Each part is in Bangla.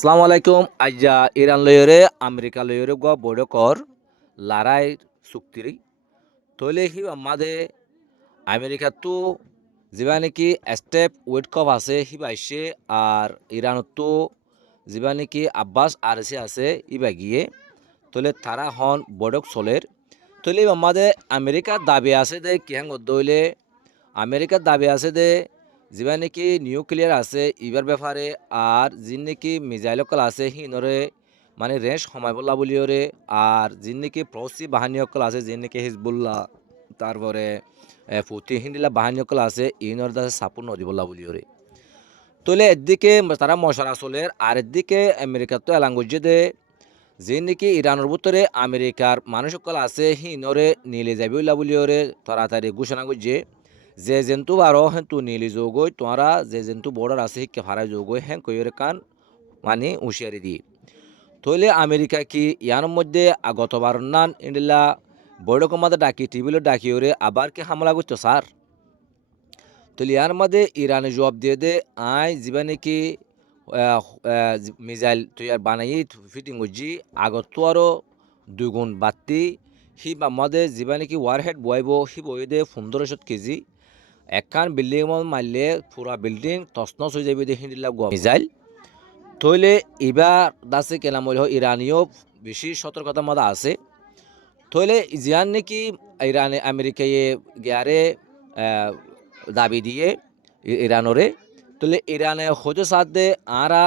আসসালামু আলাইকুম। আইজা ইরান লয়রে আমেরিকা লয়রে বৈঠকর লড়াই চুক্তির তৈলে হি আমাদে আমেরিকা তো যা নাকি স্টেপ ওয়েট কপ আছে হিবাইছে আর ইরানত তো যা নাকি আব্বাস আরসি আছে ইবা গিয়ে তৈলে তারা হন বৈঠক চলের তৈলে আমাদের আমেরিকার দাবি আছে দে কিহাং দইলে আমেরিকার দাবি আছে দে যা নাকি নিউক্লিয়ার আছে ইবার ব্যাপারে আর যিন নাকি মিজাইল অকল আছে হিনরে মানে রেঞ্জ সময় বললা বলিওরে আর যিন নাকি প্রসি বাহিনী অকল আছে যিন নাকি হিজবুল্লাহ তারপরে ফুটি হিন্দিলা বাহিনী অকল আছে ইনর দাসে সাপোর্ট নদী বললা বলিওরে তোলে একদিকে তারা মশারা চলের আর একদিকে আমেরিকা তো এলাঙ্গুজে দে যে নাকি ইরানের ভিতরে আমেরিকার মানুষ সকল আছে হিনরে নিলে যাবি বলিওরে তাড়াতাড়ি ঘোষণা করছে যে জেন্তু বারো হেন তু নীলি যোগই তোমরা যে জেন্তু বর্ডার আছে শিক্ষা ফারাই যোগই হ্যাঁ কইরে কান মানে হুঁশিয়ারি দি তইলে আমেরিকা কি ইয়ার মধ্যে গতবার নান ইন্ডিলা বৈঠক মাদে ডাকি টিভিলো ডাকি ওরে আবার কি হামলা করতো স্যার তইলে ইয়ার মধ্যে ইরানে জবাব দিয়ে দে আই যিবা নাকি মিসাইল তৈয়ার বানাই ফিটিং করছি আগত তো আরও দুগুণ বাড়তি সি মধ্যে যিবা নাকি ওয়ারহেড বয়াইব সি বই দে 1500 কেজি একখান বিল্ডিং মারলে পুরা বিল্ডিং তছনছ হয়ে যাবে দেখি দিলাম মিসাইল তইলে এবার দাসে কেলাম ইরানিও বেশি সতর্কতার মধ্যে আছে তইলে জিয়ান নাকি ইরানে আমেরিকায় গিয়ারে দাবি দিয়ে ইরানরে তইলে ইরানে হজো সাথ দে আরা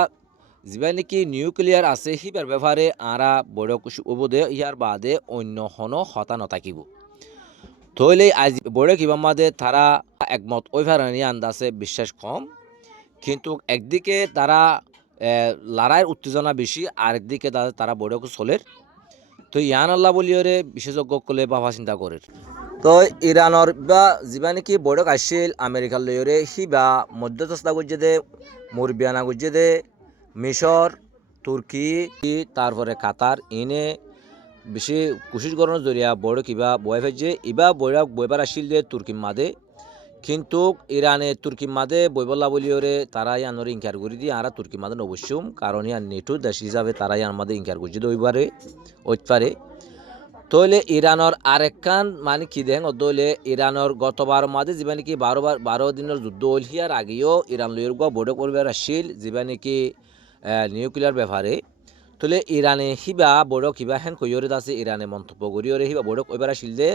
যা নাকি নিউক্লিয়ার আছে সিবার ব্যাপারে আরা বড় উবদে ইয়ার বাদে অন্য হন হতা নথাকিব তইলে আজ বড় কিবা মাদে তারা একমত ওই ফারানি আন্দাজে বিশ্বাস কম কিন্তু একদিকে তারা লড়াইয়ের উত্তেজনা বেশি আর একদিকে তারা বড় চলের তো ইয়ান আল্লাহ বলিওরে বিশেষজ্ঞ কলে বাবা চিন্তা করে তো ইরানের বা যা নাকি বড় আসছিল আমেরিকার লইরে সি বা মধ্যস্থতা করছে দে মুরবিয়ানা করছে দে মিশর তুর্কি তারপরে কাতার ইনে বেশি কোশিশ করানোর জরিয়া বড় কিবা বয় ফেলছে ইবা বইবার আসছিল যে তুর্কি মাদে কিন্তু ইরানে তুর্কি মাদে বইবল্লা বলিওরে তারা ইয়ানোর ইনকার করে দিয়ে আর তুর্কি মাদে নবশ্যম কারণ ইয়ার নেটো দেশ হিসাবে তারা ইয়ার মাদে ইনকার করছে ওইবারে ওইপারে তইলে ইরানের আরেকখান মানে কি দেন দইলে ইরানের গতবার মাদে যা নাকি 12 দিনের যুদ্ধ হইল হিয়ার আগেও ইরান লইয়ের বড় করবার আসছিল যা নাকি নিউক্লিয়ার ব্যাপারে তলে ইরানে হিবা বড় কিবা হেন কইরে আছে ইরানে মন্তব্য করিওরে হিবা বড় কইবার আসিল যে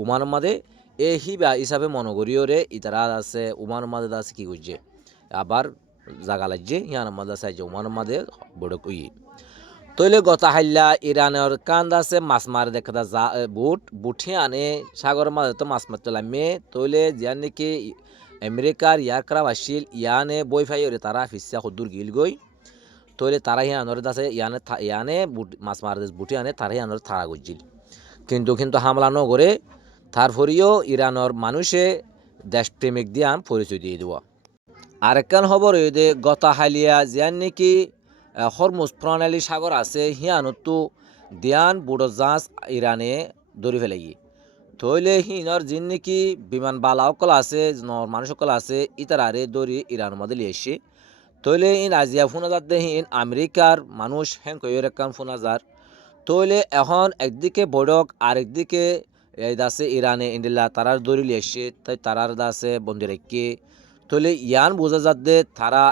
উমানের মাদে এ হিবা হিসাবে মনে করিওরে ইতারা আছে উমানের মাদে আছে কি করছে আবার জাগা লাগছে হিয়ার মাদে আছে উমানের মাদে বড় কই তৈলে গতা হাইলা ইরানের কান্দ আছে মাছ মারে দেখা যা বুঠি আনে সাগরের মাঝে তো মাছ মারতে লামে তৈলে জিয়ান নাকি আমেরিকার ইয়ারক্রাফট আসিল ইয়ানে বই ফাইরে তারা ফিসা সদূর গিল গই তৈলে তারা ইয়ানোর আছে ইয়ানে মাছ মারে বুটি আনে তারা ইয়ানোর থারা গজিল কিন্তু হামলা নগরে তারপরেও ইরানের মানুষে দেশপ্রেমিক দিয়ান পরিচয় দিয়ে দেওয়া আরেকখান খবর দে গতা হালিয়া জিয়ান নাকি হরমুজ প্রণালী সাগর আছে হিয়ানতো দিয়ান বুড়ো জাহাজ ইরানে ধরে ফেলাই তৈলে হিনর যিন নাকি বিমান বালা সকল আছে মানুষ সকল আছে ইতারারে দৌড়ি ইরানের মধ্যে লিয়ে এসে তৈলে ইন আজিয়া ফোনাজার দেহিন আমেরিকার মানুষ হ্যাঁ কইর একখান ফোনাজার তৈলে এখন একদিকে বড়ক আরেকদিকে আছে ইরানে ইন্ডিলা তারার দৌড়ি লিয়ে এসে তাই তারার দাসে বন্দি রেখে তলে ইয়ান বোঝা যাচ্ছে তারা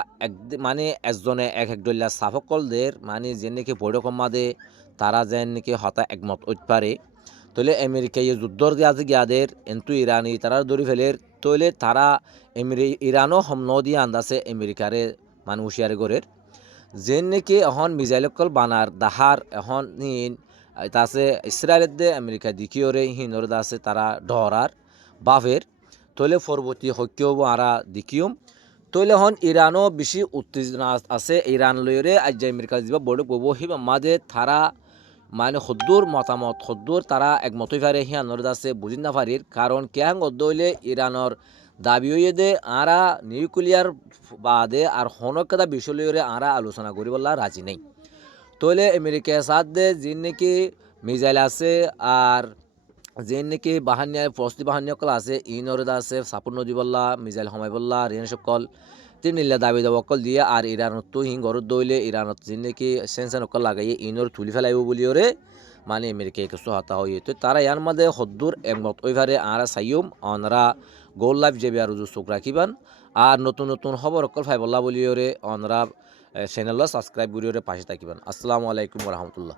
মানে একজনে এক ডলিয়া সাফকলদের মানে যে নাকি বৈঠক মাদে তারা যেন নাকি হতা একমত হইতে পারে তলে আমেরিকায় যুদ্ধর আছে গিয়াদের কিন্তু ইরানি তারা ধরে ফেলের তলে তারা ইরানও হম দিয়ে আন্দাছে আমেরিকারে মানে হুঁশিয়ারি করের যে নাকি এখন মিজাইলকল বানার দাহার এখন তাছে ইসরায়েলের দে আমেরিকা দিকিওরে হিনর দাসে তারা ডরার বাফের তৈলে পরবর্তী হক্যব আরা দেখিম তৈলে হন ইরানও বেশি উত্তেজনা আছে ইরান লইরে আজ আমেরিকা যা বড় বব হিবা মাদে তারা মানে সদ্দুর মতামত সদ্দুর তারা একমতই পারে হিয়ানোর আছে বুঝি না পারির কারণ কেহাং অদ্দইলে ইরানোর দাবি হইয়ে দে আরা নিউক্লিয়ার বাদে আর হনকদা বিষয় লইরে আরা আলোচনা করি বললা রাজি নেই তৈলে আমেরিকা সাথ দে যিন নাকি মিসাইল আছে আর যে নাকি বাহানিয়া প্রস্তুতি বাহানিয়া সকল আছে ইনরে আছে সাপুর নদী বললা মিজাইল হমাই বললা রেন সকল বাতি নিলে দাবি দাবা অকল দিয়ে আর ইরানত তো হিং ঘরত দইলে ইরানত জিন্দেকি সেন্সেন অকল লাগাইয়ে ইনর তুলি ফেলাইব বলিওরে মানে আমেরিকায় কিছু হতা হইয়ে তো তারা ইয়ার মাঝে হদ্দুর একমত ওইভারে আরা সাইয়ুম অনরা গোল লাইফ যাবে আর চোখ রাখিবান আর নতুন নতুন খবর অকল ফাইবল্লা বলিওরে অনরা চ্যানেল সাবস্ক্রাইব করিওরে পাশে থাকিবেন। আসসালামু আলাইকুম রহমতুল্লাহ।